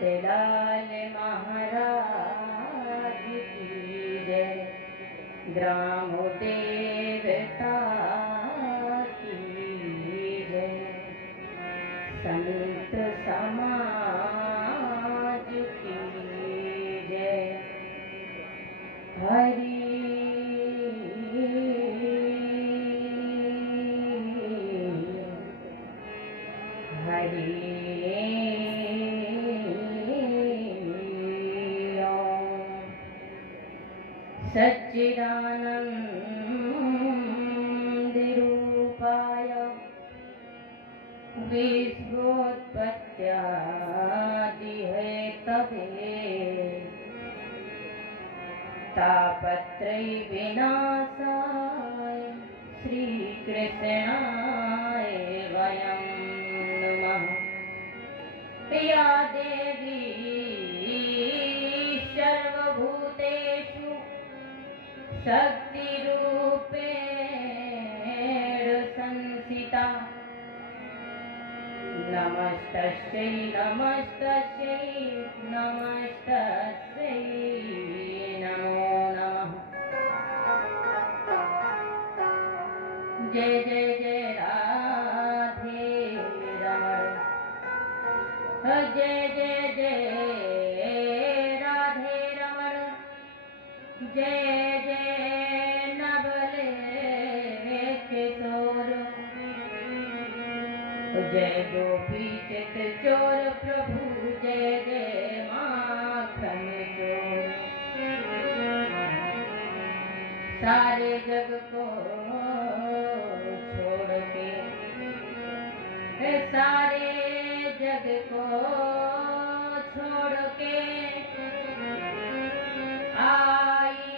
मोतीलाल महाराज की जय। ग्राम देवता की जय। संत समाज की जय। हरि हरि सच्चिदानंद रूपाय विश्वोत्पत्त्यादि हेतवे तापत्रय विनाशाय श्रीकृष्णाय वयं नमः। या देवी सर्वभूतेषु शक्तिरूपेण संस्थिता नमस्तस्यै नमस्तस्यै नमस्तस्यै नमो नमः। जय जय जय राधे रमण। जय जय जय राधे रमण। जय जय नवले किशोर। जय गोपी चित चोर प्रभु। जय जय माखन चोर। सारे जग को छोड़ के सारे जग को छोड़ के आई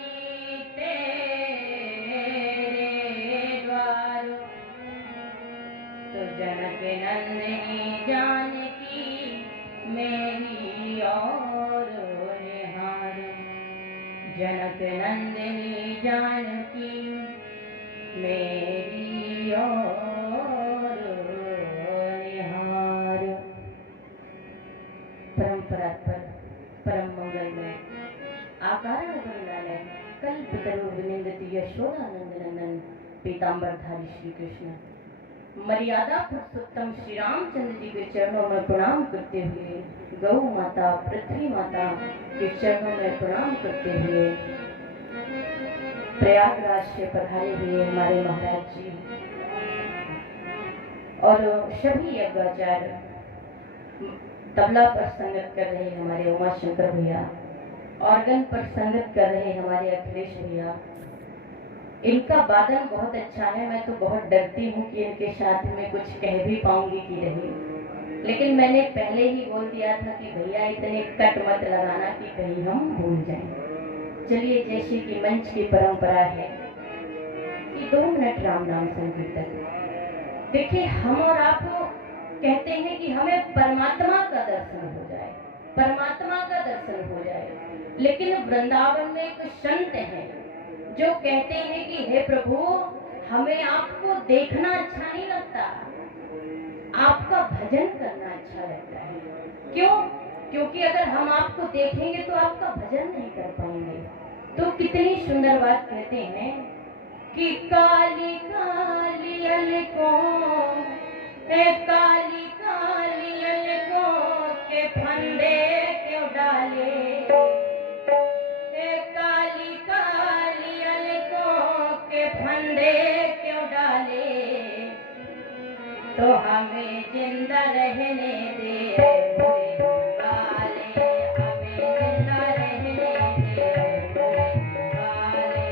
तेरे द्वार। तो जनक नंदिनी जानकी मेरी और निहार। जनक नंदिनी जानकी मेरी और निहार। परंपरा पर परम मंगलमय आकारण वरदानय कल्पतरु विनिंदति यशोदानंद नंदन पीतांबरधारी श्री कृष्ण। मर्यादा पुरुषोत्तम श्री रामचंद्र जी के चरणों में प्रणाम करते हुए, गौ माता पृथ्वी माता के चरणों में प्रणाम करते हुए, प्रयागराज से पधारे हुए हमारे महाराज जी और सभी यज्ञाचार्य, तबला पर संगत कर रहे हमारे उमा शंकर भैया, ऑर्गन पर संगत कर रहे हमारे अखिलेश भैया। इनका वादन बहुत अच्छा है। मैं तो बहुत डरती हूँ कि इनके साथ में कुछ कह भी पाऊंगी कि नहीं, लेकिन मैंने पहले ही बोल दिया था कि भैया इतने कट मत लगाना कि कहीं हम भूल जाएं। चलिए, जैसे कि मंच की परंपरा है कि 2 मिनट राम नाम संकीर्तन। देखिए, हम और आप कहते हैं कि हमें परमात्मा का दर्शन हो जाए, परमात्मा का दर्शन हो जाए, लेकिन वृंदावन में एक संत है जो कहते हैं कि हे प्रभु, हमें आपको देखना अच्छा नहीं लगता, आपका भजन करना अच्छा लगता है। क्यों? क्योंकि अगर हम आपको देखेंगे तो आपका भजन नहीं कर पाएंगे। तो कितनी सुंदर बात कहते हैं कि काली काली अलको, काली काली अलको के फंदे क्यों डाले। काली काली अलको के फंदे क्यों डाले। तो हमें जिंदा रहने दे भोले काले, हमें जिंदा रहने दे भोले काले।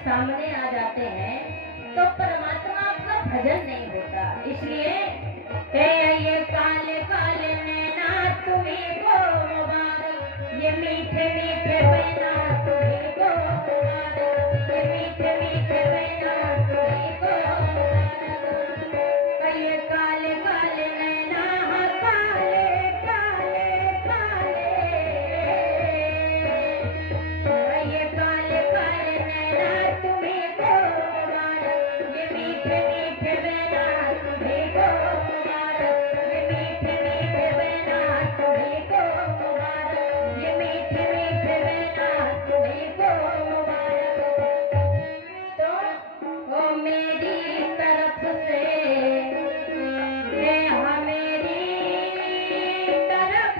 सामने आ जाते हैं तो परमात्मा का भजन नहीं होता। इसलिए ये काले काले नैना तुम्हें को मुबारक, ये मीठे मीठे बैना तुम्हें को मुबारक, ये मीठे मीठे बैना तुम्हें को मुबारक। ये काले काले नैना काले काले काले, ये काले काले नैना तुम्हें को मुबारक, ये मीठे मीठे बैना तुम्हें को मुबारक, ये मीठे मीठे बैना तुम्हें को मुबारक, ये मीठे मीठे बैना तुम्हें को मुबारक। तो वो मेरी तरफ से मेरी तरफ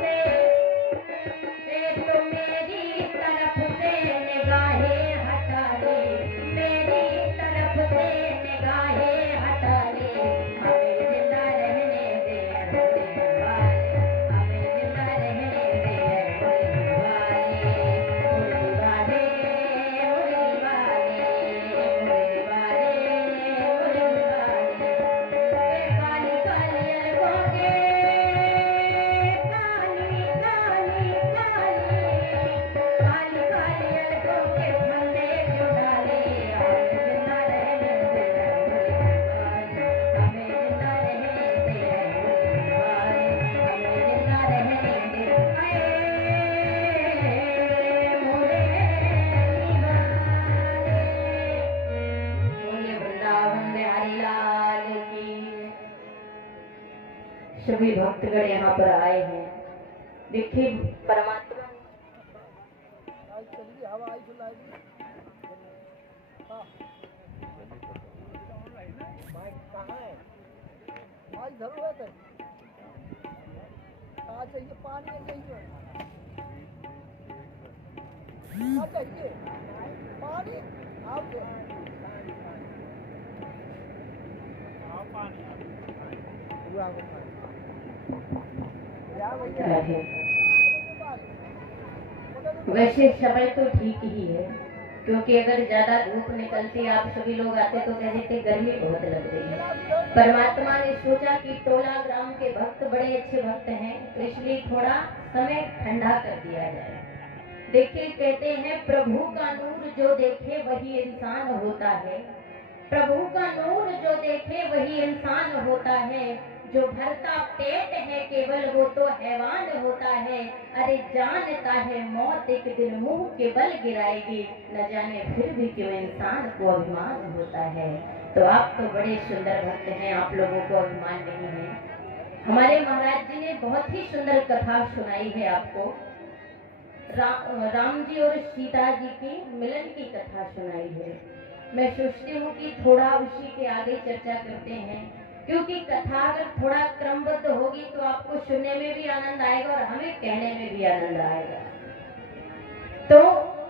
से तो मेरी तरफ से निगाहें हटा ले, मेरी तरफ से निगाहें हटा ले, हमें जिंदा रहने दे भोले वाले, हमें जिंदा रहने दे भोले वाले, भोले वाले, भोले वाले, भोले वाले, काली काली अलगों के काली काली काली काली अलगों के फंदे जो डाले, हमें जिंदा रहने दे भोले वाले, हमें जिंदा रहने दे भोले वाले, हमें जिंदा रहने दे मोरे बोले वृंदावन बिहारी लाल की। सभी भक्तगण यहाँ पर आए हैं। देखिए परमात्मा चाहिए पानी चाहिए चाहिए पानी आप वैसे समय तो ठीक ही है, क्योंकि अगर ज्यादा धूप निकलती आप सभी लोग आते तो कहते थे गर्मी बहुत लग रही है। परमात्मा ने सोचा कि टोला ग्राम के भक्त बड़े अच्छे भक्त हैं, तो इसलिए थोड़ा समय ठंडा कर दिया जाए। देखिए कहते हैं प्रभु का नूर जो देखे वही इंसान होता है। प्रभु का नूर जो देखे वही इंसान होता है, जो भरता पेट है केवल वो तो हैवान होता है। अरे जानता है मौत एक दिन मुंह के बल गिराएगी, न जाने फिर भी क्यों इंसान को अभिमान होता है। तो आप तो बड़े सुंदर भक्त हैं, आप लोगों को अभिमान नहीं है। हमारे महाराज जी ने बहुत ही सुंदर कथा सुनाई है आपको। राम जी और सीता जी की मिलन की कथा सुनाई है। मैं सोचती हूँ कि थोड़ा उसी के आगे चर्चा करते हैं, क्योंकि कथा अगर थोड़ा क्रमबद्ध होगी तो आपको सुनने में भी आनंद आएगा और हमें कहने में भी आनंद आएगा। तो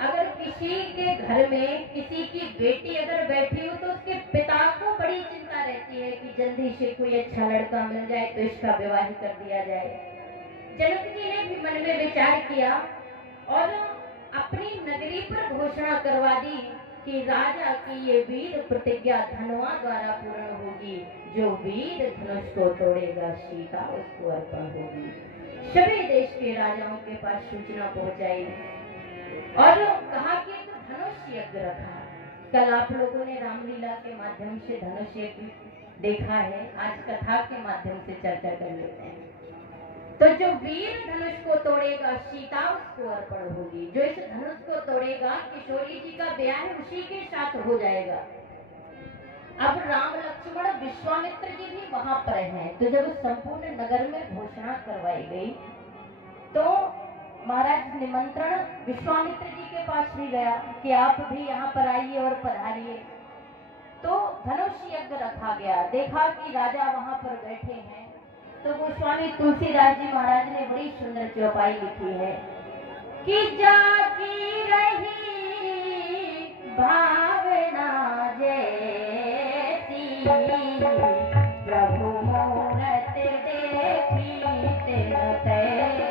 अगर किसी के घर में किसी की बेटी अगर बैठी हो तो उसके पिता को बड़ी चिंता रहती है कि जल्दी से कोई अच्छा लड़का मिल जाए तो इसका विवाह कर दिया जाए। जनक जी ने भी मन में विचार किया और अपनी नगरी पर घोषणा करवा दी कि राजा की ये वीर प्रतिज्ञा धनवा द्वारा पूर्ण होगी, जो वीर धनुष को तोड़ेगा सीता उसको अर्पण होगी। सभी देश के राजाओं के पास सूचना पहुंचाई और कहा कि एक धनुष यज्ञ रखा। कल आप लोगों ने रामलीला के माध्यम से धनुष यज्ञ देखा है, आज कथा के माध्यम से चर्चा कर लेते हैं। तो जो वीर धनुष को तोड़ेगा सीता उसको अर्पण होगी। जो इस धनुष को तोड़ेगा किशोरी जी का ब्याह उसी के साथ हो जाएगा। अब राम लक्ष्मण विश्वामित्र जी भी वहां पर हैं। तो जब संपूर्ण नगर में घोषणा करवाई गई तो महाराज निमंत्रण विश्वामित्र जी के पास भी गया कि आप भी यहाँ पर आइए और पधारिए। तो धनुष यज्ञ रखा गया। देखा कि राजा वहां पर बैठे हैं तो गोस्वामी तुलसीदास जी महाराज ने बड़ी सुंदर चौपाई लिखी है कि जागी रही भावना जैसी, प्रभु मूरत देखी तिन तैसी।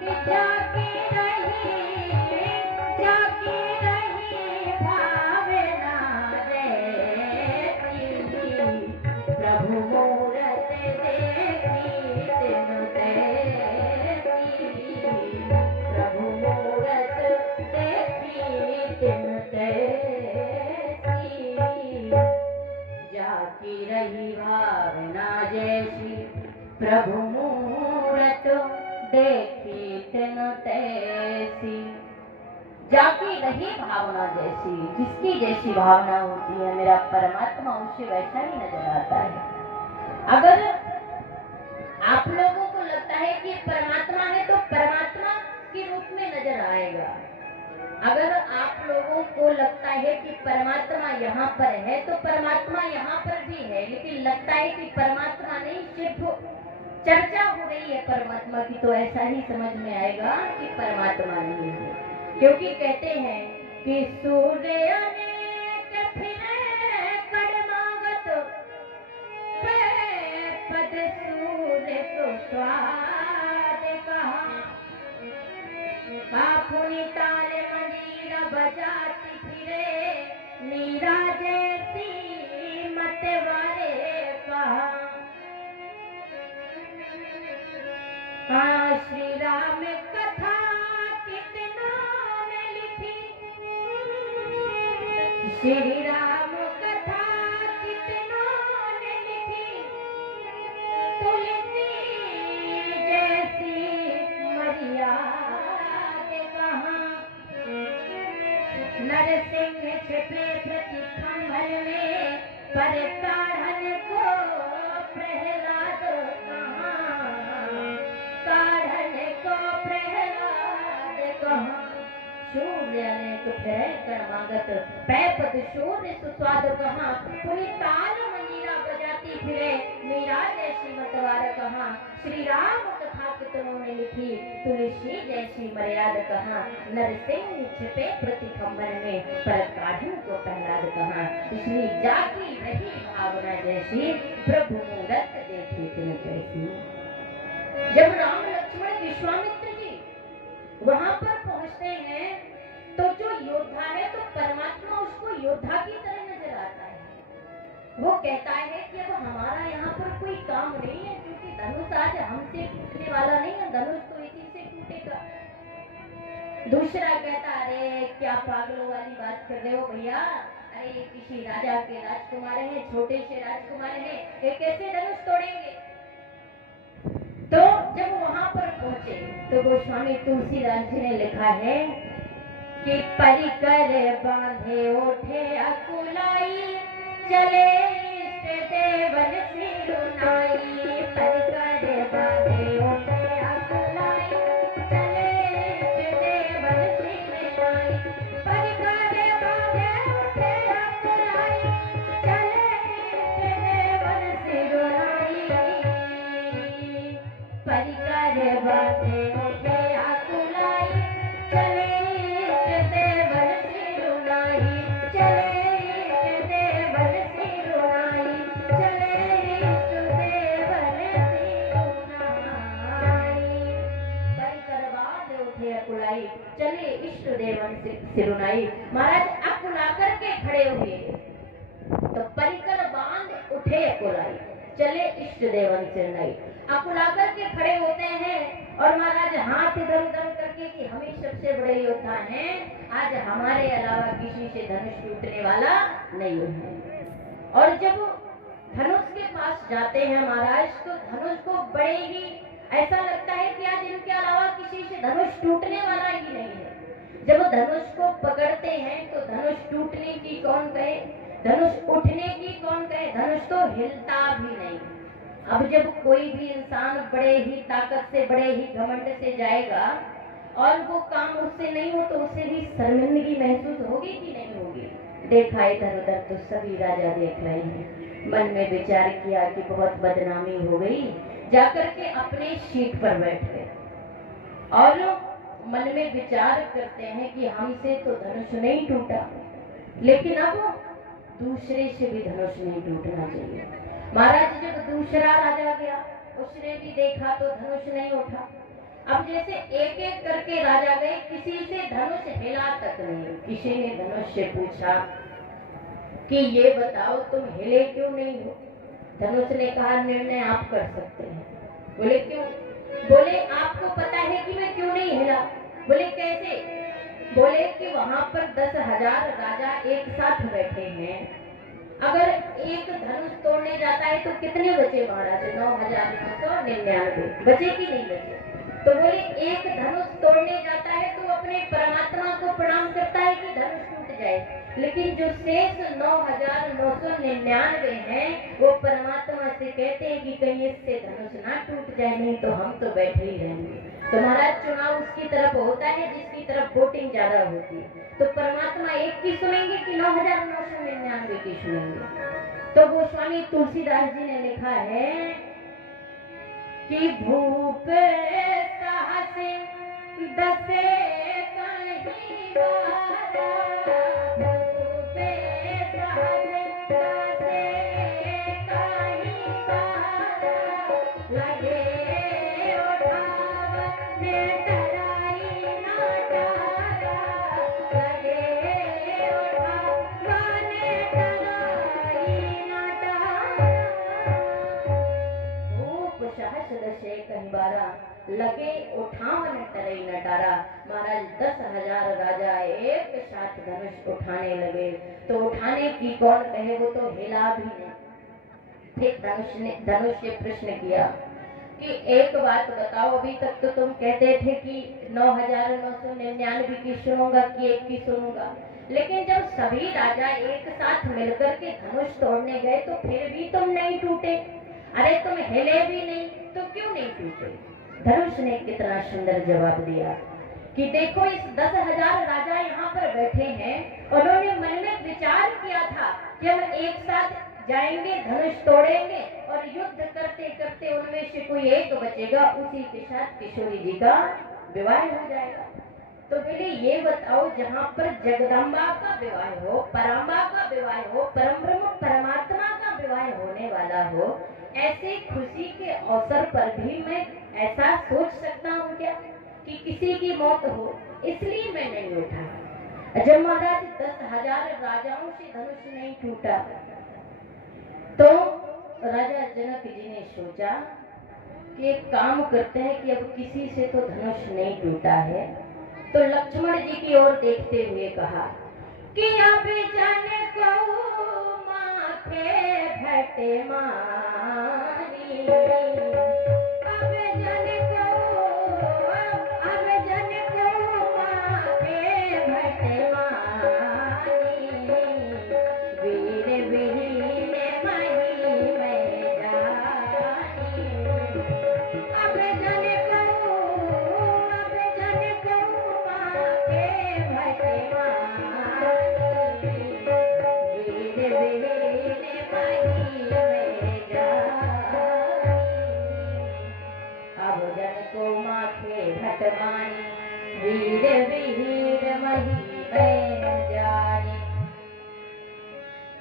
कि जागी रही भावना जैसी, प्रभु मूरत देखी तिन तैसी, प्रभु मूरत देखी तिन तैसी। जाकी रही भावना जैसी, प्रभु मूरत देखी तिन तैसी। जाकी रही भावना जैसी, जिसकी जैसी भावना होती है मेरा परमात्मा उससे वैसा ही नजर आता है। अगर आप लोगों को लगता है कि परमात्मा है तो परमात्मा के रूप में नजर आएगा। अगर आप लोगों को लगता है कि परमात्मा यहाँ पर है तो परमात्मा यहाँ पर भी है, लेकिन लगता है कि परमात्मा नहीं, सिर्फ चर्चा हो रही है परमात्मा की, तो ऐसा ही समझ में आएगा कि परमात्मा नहीं है। क्योंकि कहते हैं कि सूर्य अनेक फिरे कड़मागत, पद सूर्य तो स्वाद कहा। कापुनी ताले मंजीरा बजाती फिरे, मीरा जैसी मत वाले कहा। हाँ श्री राम कथा कितनों ने लिखी, श्री राम कथा कितनों ने लिखी। तुलसी जैसी मर्याद कहाँ, नरसिंह छिपे प्रति खंभर में, पर काढ़न को प्रहलाद कहाँ, काढ़न को प्रहलाद कहाँ। सूर्य अनेक फिरे कड़मागत, पैपद सूर्य सुस्वाद कहाँ। पुनि ताल मंजीरा बजाती फिरे, मीरा जैसी मतवार कहाँ। श्री राम कथा कितनों ने लिखी, तुलसी जैसी मर्याद कहाँ। नरसिंह छिपे प्रति खंभर में, पर काढ़न को प्रहलाद कहाँ। इसलिए जागी रही भावना जैसी, प्रभु मूरत देखी तिन तैसी। जब राम लक्ष्मण विश्वामित्र जी वहां पर पहुंचते हैं तो जो योद्धा है तो परमात्मा उसको योद्धा की तरह नजर आता है। वो कहता है कि अब हमारा यहाँ पर कोई काम नहीं है, क्योंकि धनुष आज हमसे टूटने वाला नहीं है, धनुष तो इसी से टूटेगा। दूसरा कहता अरे क्या पागलों वाली बात कर रहे हो भैया, अरे ये किसी राजा के राजकुमार हैं, छोटे से राजकुमार हैं, ये कैसे धनुष तोड़ेंगे। तो जब वहां पर पहुंचे तो गोस्वामी तुलसीदास जी ने लिखा है कि परिकर बांधे ओठे अकुलाई, चले इष्ट देवन सिरुनाई। परिकर बांधे ओठे अकुलाई, चले इष्ट देवन सिरुनाई। परिकर बांधे ओठे अकुलाई, चले इष्ट देवन सिरुनाई। परिकर बांधे ओठे अकुलाई, चले इष्ट देवन सिरुनाई। चले इष्ट देवन सिरुनाई, चले इष्ट देवन सिरुनाई। परिकर बांधे ओठे अकुलाई, चले इष्ट देवन सिरुनाई। महाराज अकुला करके खड़े हुए, तो परिकर बांध उठे अकुलाई, चले इष्ट देवन सिरुनाई। अकुला करके खड़े होते हैं और महाराज हाथ इधर उधर करके कि हम ही सबसे बड़े योद्धा हैं, आज हमारे अलावा किसी से धनुष टूटने वाला नहीं है। और जब धनुष के पास जाते हैं महाराज, तो धनुष को बड़े ही ऐसा लगता है कि आज इनके अलावा किसी से धनुष टूटने वाला ही नहीं है। जब धनुष को पकड़ते हैं तो धनुष टूटने की कौन कहे, धनुष उठने की कौन कहे, धनुष तो हिलता भी नहीं। अब जब कोई भी इंसान बड़े ही ताकत से, बड़े ही घमंड से जाएगा और वो काम उससे नहीं हो तो उसे भी शर्मिंदगी महसूस होगी कि नहीं होगी। देखा इधर उधर तो सभी राजा देख रहे हैं, मन में विचार किया कि बहुत बदनामी हो गई, जाकर के अपने सीट पर बैठ गए और मन में विचार करते हैं कि हमसे तो धनुष नहीं टूटा, लेकिन अब दूसरे से भी धनुष नहीं टूटना चाहिए। महाराज जब दूसरा राजा गया, उसने भी देखा तो धनुष नहीं उठा। अब जैसे एक एक करके राजा गए, किसी से धनुष हिला तक नहीं। किसी ने धनुष से पूछा कि ये बताओ तुम हिले क्यों नहीं हो। धनुष ने कहा निर्णय आप कर सकते हैं। बोले क्यों? बोले आपको पता है कि मैं क्यों नहीं हिला। बोले कैसे? बोले कि वहां पर 10,000 राजा एक साथ बैठे हैं, अगर एक धनुष तोड़ने जाता है तो कितने बचे महाराज? 9,999 बचे कि नहीं बचे? तो बोले एक धनुष तोड़ने जाता है तो अपने परमात्मा को प्रणाम करता है कि धनुष टूट जाए, लेकिन जो शेष 9,999 हैं वो परमात्मा से कहते हैं कि कहीं इससे धनुष ना टूट जाए, नहीं तो हम तो बैठे ही रहेंगे। तो महाराज चुनाव उसकी तरफ होता है जिसकी तरफ वोटिंग ज्यादा होती है, तो परमात्मा एक की सुनेंगे कि 9,999 की सुनेंगे। तो गोस्वामी तुलसीदास जी ने लिखा है कि भूप साहस दसे कहीं बारा, भूप साहस दसे कहीं बारा, लगे उठावने तराई ना डारा, लगे उठावने तराई ना डारा। भूप सहस दसे कहीं बारा, लगे उठावन टरई न डारा। महाराज 10,000 राजा एक साथ धनुष उठाने लगे, तो उठाने की कौन कहे, वो तो हिला भी नहीं। फिर धनुष से प्रश्न किया कि एक बात बताओ, अभी तक तो तुम कहते थे कि 9,999 की सुनूंगा कि एक की सुनूंगा, लेकिन जब सभी राजा एक साथ मिलकर के धनुष तोड़ने गए तो फिर भी तुम नहीं टूटे। अरे तुम हिले भी नहीं तो क्यों नहीं टूटे? धनुष ने कितना सुंदर जवाब दिया कि देखो इस 10,000 राजा यहाँ पर बैठे हैं, उन्होंने मन में विचार किया था कि हम एक साथ जाएंगे, धनुष तोड़ेंगे और युद्ध करते करते उनमें से कोई एक बचेगा, उसी के साथ किशोरी जी का विवाह हो जाएगा। तो बोले ये बताओ, जहाँ पर जगदम्बा का विवाह हो, पराम्बा का विवाह हो, परम ब्रह्म परमात्मा का विवाह होने वाला हो, ऐसे खुशी के अवसर पर भी मैं ऐसा सोच सकता हूँ क्या कि किसी की मौत हो, इसलिए मैं नहीं उठा। जब महाराज 10,000 राजाओं से धनुष नहीं टूटा तो राजा जनक जी ने सोचा कि एक काम करते हैं कि अब किसी से तो धनुष नहीं टूटा है, तो लक्ष्मण जी की ओर देखते हुए कहा कि अब जन को माथे भट मारी, अब जन को माथे भट मारी, वीर विहीन मही में जानी, अब जन को माथे भट मारी, वीर विहीन मही में जानी, अब जन को माथे भट मारी, वीर विहीन मही में जानी।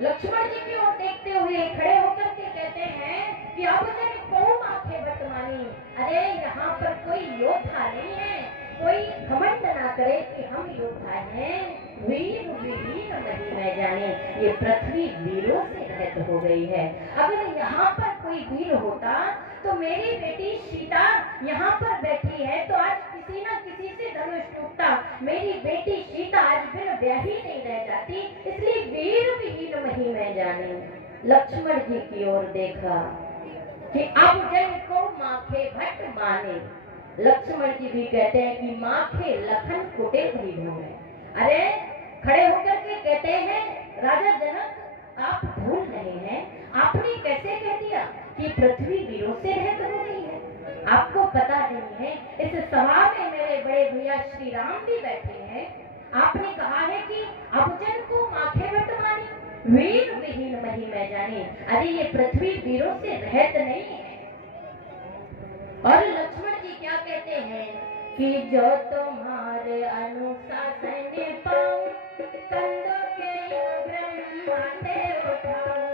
लक्ष्मण जी की ओर देखते हुए खड़े होकर के कहते हैं कि अब जन को माथे भट मानी, अरे यहाँ पर कोई योद्धा नहीं है, कोई घमंड ना करे कि हम योद्धा हैं, वीर विहीन मही में जाने, ये पृथ्वी वीरों से रहित हो गई है। अगर यहाँ पर कोई वीर होता तो मेरी बेटी सीता यहाँ पर बैठी है तो आज किसी न किसी से धनुष टूटता, मेरी बेटी सीता आज बिन ब्याही नहीं रह जाती, इसलिए वीर विहीन मही में जाने। लक्ष्मण जी की ओर देखा कि अब जन को माथे भट माने। लक्ष्मण जी भी कहते हैं कि माथे लखन कुटिल भी भूले। अरे खड़े होकर के कहते हैं राजा जनक आप भूल रहे हैं, आपने कैसे कह दिया कि पृथ्वी वीरों से रहित हो गई है? आपको पता नहीं है इस सभा में मेरे बड़े भैया श्री राम भी बैठे हैं, आपने कहा है कि अब जन को माथे भट मानी, वीर विहीन मही में जानी, अरे ये पृथ्वी वीरों से रहित नहीं है। और लक्ष्मण जी क्या कहते हैं कि जो तुम्हारे अनुशासन पाऊं, कंधों के ब्रह्मांडे उठाऊं,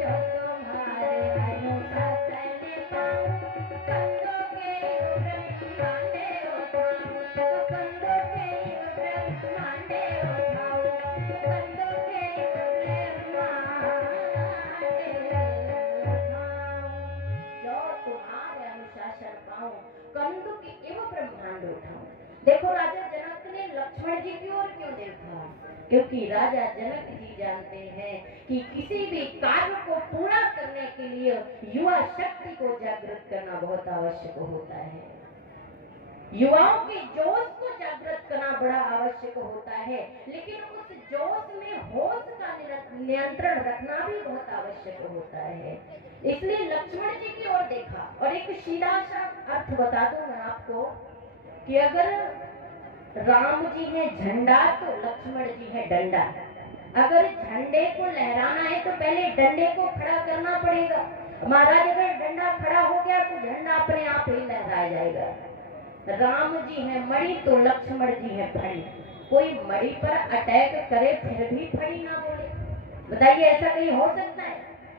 जो तुम्हारे अनुशासन पाऊं, कंधों के ब्रह्मांडे उठाऊं, कंधों के ब्रह्मांडे उठाऊं, कंधों के ब्रह्मांडे उठाऊं, जो तुम्हारे अनुशासन पाऊं, कंधों के एवं ब्रह्मांड उठाऊं। देखो राजा जनक ने लक्ष्मण जी की ओर क्यों देखा? क्योंकि राजा जनक जी जानते हैं कि किसी भी कार्य को पूरा करने के लिए युवा शक्ति को जागृत करना बहुत आवश्यक होता है। युवाओं के जोश को जागृत करना बड़ा आवश्यक होता है, लेकिन उस जोश में होश का नियंत्रण रखना भी बहुत आवश्यक होता है। इसलिए लक्ष्मण जी की ओर देखा और एक सीधा सा अर्थ बता दूं मैं आपको कि अगर राम जी है झंडा तो लक्ष्मण जी है डंडा। अगर झंडे को लहराना है तो पहले डंडे को खड़ा करना पड़ेगा। महाराज अगर डंडा खड़ा हो गया तो झंडा अपने आप ही लहराया जाएगा। राम जी है मणि तो लक्ष्मण जी है फड़ी। कोई मणि पर अटैक करे फिर भी फड़ी ना बोले, बताइए ऐसा कहीं हो सकता है?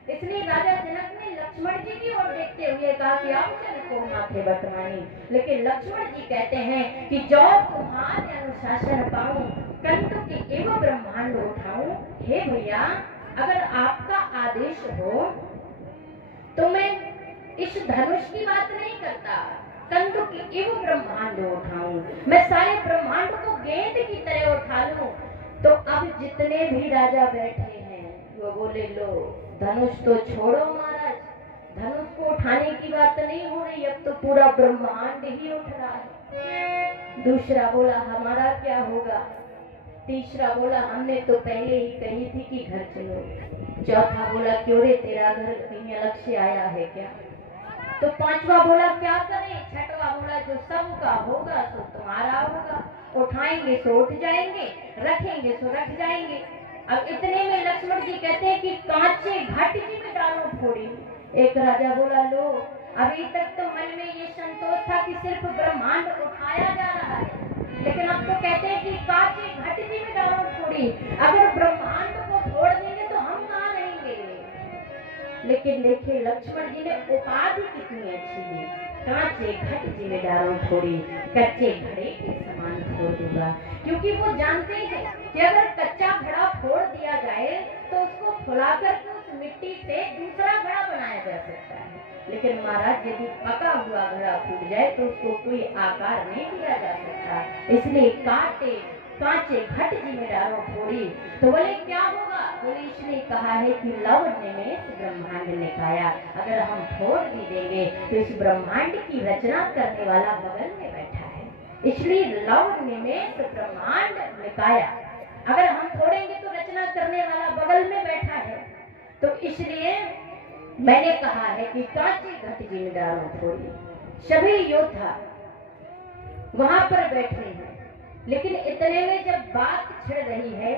इसलिए राजा जनक ने लक्ष्मण जी की ओर देखते हुए कहा कि आप जन को माथे भट मानी, लेकिन लक्ष्मण जी कहते हैं कि जो तुम्हारे अनुशासन पाऊं, कंठ के एवं ब्रह्मांड उठाऊं। हे भैया अगर आपका आदेश हो तो मैं इस धनुष की बात नहीं करता, कंठ के एवं ब्रह्मांड उठाऊं, मैं सारे ब्रह्मांड को गेंद की तरह उठा लूं। तो अब जितने भी राजा बैठे हैं वो बोले लो धनुष तो छोड़ो महाराज, धनुष को उठाने की बात नहीं हो रही, अब तो पूरा ब्रह्मांड ही उठ रहा है। दूसरा बोला हमारा क्या होगा, तीसरा बोला हमने तो पहले ही कही थी कि घर चलो, चौथा बोला क्यों रे तेरा घर कहीं अलग से आया है क्या, तो पांचवा बोला क्या करें, छठवा बोला जो सबका होगा सो तुम्हारा होगा, उठाएंगे सो उठ जाएंगे, रखेंगे सो रख जाएंगे। अब इतने में लक्ष्मण जी कहते हैं कि कांचे घाटी में डालो फोड़ी। एक राजा बोला लो अभी तक तो मन में ये संतोष था कि सिर्फ ब्रह्मांड उठाया जा रहा है, लेकिन अब तो कहते हैं कि कांचे घाटी में डालो फोड़ी, अगर ब्रह्मांड को फोड़ देंगे तो हम कहाँ रहेंगे। लेकिन देखिए लक्ष्मण जी ने उपाधि कितनी अच्छी दी, कांचे घाटी में डालो फोड़ी, कच्चे घड़े के समान फोड़ दूंगा, क्योंकि वो जानते हैं कि अगर कच्चा घड़ा फोड़ दिया जाए तो उसको फुलाकर उस मिट्टी से दूसरा घड़ा बनाया जा सकता है, लेकिन महाराज यदि पका हुआ घड़ा फूट जाए तो उसको कोई आकार नहीं दिया जा सकता। इसलिए कांटे कांचे घट जी में डालो थोड़ी। तो बोले क्या होगा? बोले इसने कहा है कि लावण्य में इस ब्रह्मांड ने काया, अगर हम फोड़ भी देंगे तो इस ब्रह्मांड की रचना करने वाला बगल में बैठा है, इसलिए लावण्य में इस ब्रह्मांड ने काया, अगर हम फोड़ेंगे तो रचना करने वाला बगल में बैठा है। तो इसलिए मैंने कहा है कि कांचे घट जी में डालो थोड़ी। सभी योद्धा वहां पर बैठे हैं, लेकिन इतने में जब बात छिड़ रही है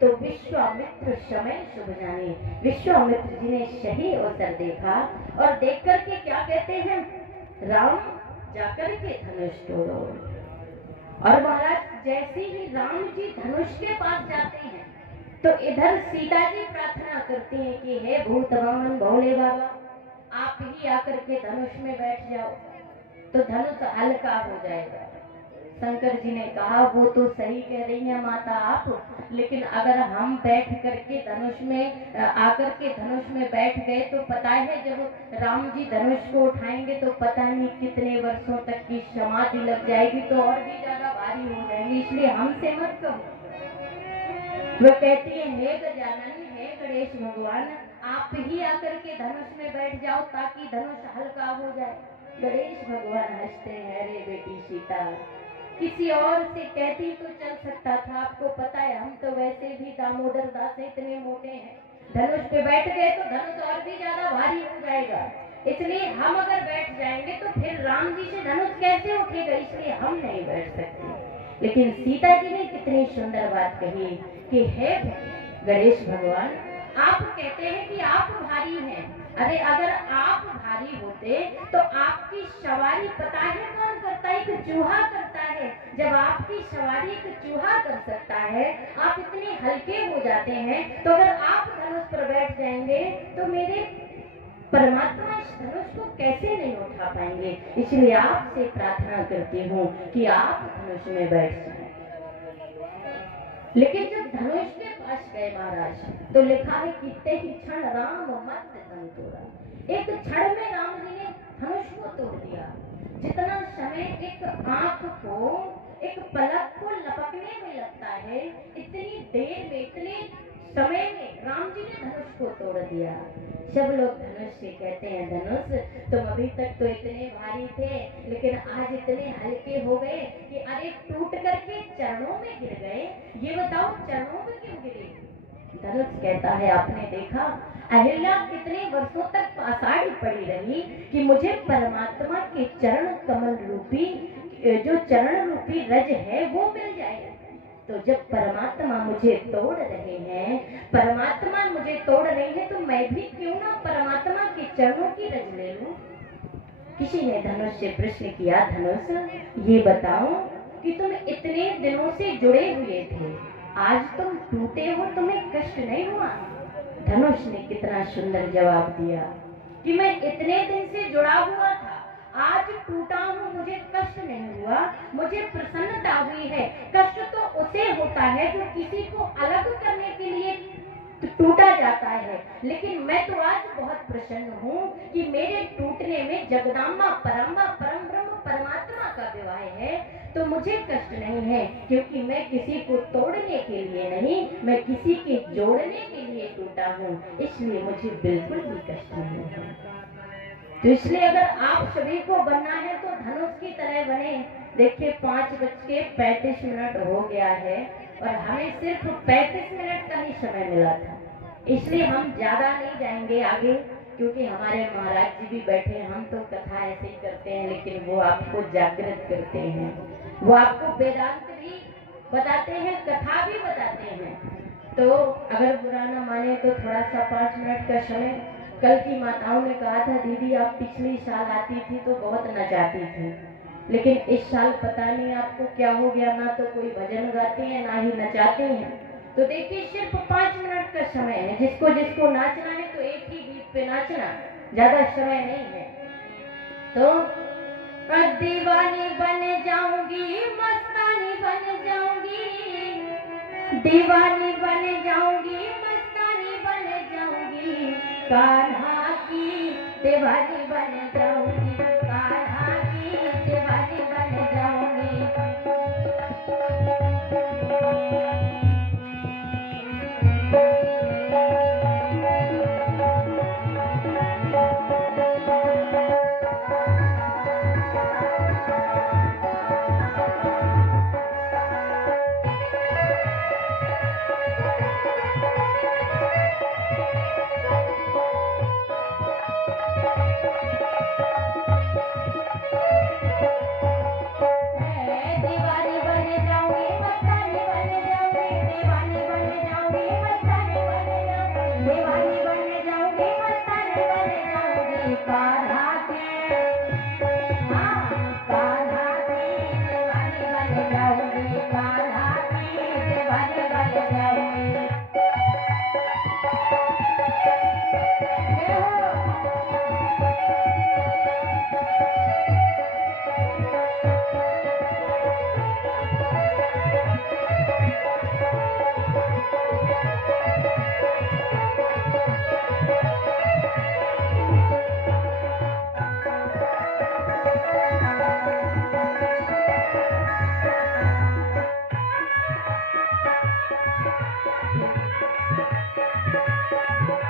तो विश्वामित्र समय शुभ जाने, विश्वामित्र जी ने सही अवसर देखा और देख करके क्या कहते हैं, राम जाकर के धनुष तोड़ो। और महाराज जैसे ही राम जी धनुष के पास जाते हैं तो इधर सीता जी प्रार्थना करती हैं कि हे भूतवामन भोले बाबा, आप ही आकर के धनुष में बैठ जाओ तो धनुष हल्का हो जाएगा। शंकर जी ने कहा वो तो सही कह रही है माता आप, लेकिन अगर हम बैठ करके धनुष में आकर के धनुष में बैठ गए तो पता है जब राम जी धनुष को उठाएंगे तो पता नहीं कितने वर्षों तक की समाधि लग जाएगी, तो और भी ज्यादा भारी हो जाएंगी, इसलिए हमसे मत कहो। वो कहती है हे गजानन, हे गणेश भगवान, आप ही आकर के धनुष में बैठ जाओ ताकि धनुष हल्का हो जाए। गणेश भगवान हंसते हैं, अरे बेटी सीता, किसी और से कहती तो चल सकता था, आपको पता है हम तो वैसे भी दामोदर दास इतने मोटे हैं, धनुष पे बैठ गए तो धनुष और भी ज्यादा भारी हो जाएगा, इसलिए हम अगर बैठ जाएंगे तो फिर राम जी से धनुष कैसे उठेगा, इसलिए हम नहीं बैठ सकते। लेकिन सीता जी ने कितनी सुंदर बात कही कि हे गणेश भगवान, आप कहते हैं कि आप भारी हैं, अरे अगर आप भारी होते तो आपकी सवारी पता है कौन करता है? एक चूहा करता है। जब आपकी सवारी एक चूहा कर सकता है, आप इतने हल्के हो जाते हैं, तो अगर आप धनुष पर बैठ जाएंगे तो मेरे परमात्मा इस धनुष को कैसे नहीं उठा पाएंगे, इसलिए आपसे प्रार्थना करती हूँ कि आप धनुष में बैठ जाएं। लेकिन जब धनुष के पास गए महाराज तो लिखा है कितने ही क्षण राम मत धन तोड़ा, एक क्षण में राम जी ने धनुष को तोड़ दिया। जितना समय एक आंख को, एक पलक को लपकने में लगता है, इतनी देर में, इतने समय में राम जी ने धनुष को तोड़ दिया। सब लोग धनुष से कहते हैं, धनुष तुम अभी तक तो इतने भारी थे, लेकिन आज इतने हल्के हो गए कि अरे टूट करके चरणों में गिर गए, ये बताओ चरणों में क्यों गिरे? धनुष कहता है, आपने देखा अहिल्या कितने वर्षों तक पाषाढ़ी पड़ी रही कि मुझे परमात्मा के चरण कमल रूपी, जो चरण रूपी रज है वो मिल जाए। तो जब परमात्मा मुझे तोड़ रहे हैं, परमात्मा मुझे तोड़ रहे हैं, तो मैं भी क्यों ना परमात्मा के चरणों की रज ले लूं। किसी ने धनुष से प्रश्न किया, धनुष ये बताओ कि तुम इतने दिनों से जुड़े हुए थे, आज तुम टूटे हो, तुम्हें कष्ट नहीं हुआ? धनुष ने कितना सुंदर जवाब दिया कि मैं इतने दिन से जुड़ा हुआ था, आज टूटा हूँ, मुझे कष्ट नहीं हुआ, मुझे प्रसन्नता हुई है। कष्ट तो उसे होता है जो किसी को अलग करने के लिए टूटा जाता है, लेकिन मैं तो आज बहुत प्रसन्न हूँ कि मेरे टूटने में जगदम्बा परम्बा परम ब्रह्म परमात्मा का विवाह है, तो मुझे कष्ट नहीं है, क्योंकि मैं किसी को तोड़ने के लिए नहीं, मैं किसी के जोड़ने के लिए टूटा हूँ, इसलिए मुझे बिल्कुल भी कष्ट नहीं है। तो इसलिए अगर आप सभी को बनना है तो धनुष की तरह बने। देखिए 5:35 हो गया है और हमें सिर्फ 35 मिनट का ही समय मिला था, इसलिए हम ज्यादा नहीं जाएंगे आगे, क्योंकि हमारे महाराज जी भी बैठे हैं। हम तो कथा ऐसे ही करते हैं, लेकिन वो आपको जागृत करते हैं, वो आपको वेदांत भी बताते हैं, कथा भी बताते हैं। तो अगर बुरा ना माने तो थोड़ा सा 5 मिनट का समय। कल की माताओं ने कहा था, दीदी आप पिछली साल आती थी तो बहुत नचाती थी, लेकिन इस साल पता नहीं आपको क्या हो गया, ना तो कोई भजन गाते हैं ना ही नचाते हैं। तो देखिए सिर्फ 5 मिनट का समय है, जिसको जिसको नाचना है तो एक ही गीत पे नाचना, ज्यादा समय नहीं है। तो दीवानी बन जाऊंगी, मस्तानी बन जाऊंगी, दीवानी बन जाऊंगी, मस्तानी बन जाऊंगी, कान्हा की दीवानी बन जाऊंगी, कान्हा की दीवानी बन जाऊंगी। कान्हा की हाँ कान्हा की दीवानी बन जाऊंगी कान्हा की दीवानी बन जाऊंगी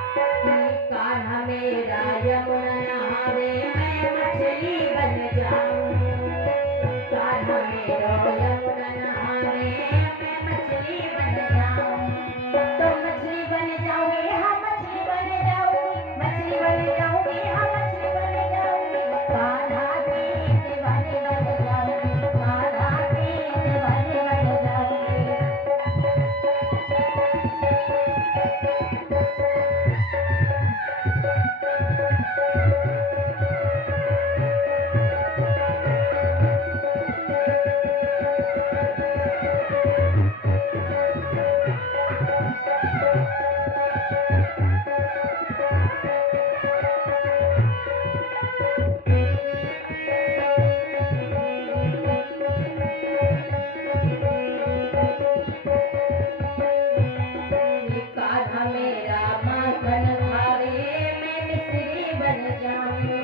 कान्हा मेरा यमुना नहावे मैं मछली बन जाऊं कान्हा मेरा यमुना नहावे मैं मछली बन जाऊं तो मछली बन जाऊंगी हाँ मछली बन जाऊंगी मछली बन जाऊंगी हाँ मछली बन जाऊंगी कान्हा की दीवानी बन जाऊंगी कान्हा की दीवानी बन जाऊंगी कान्हा मेरा माखन खावे मैं मिश्री बन जाऊं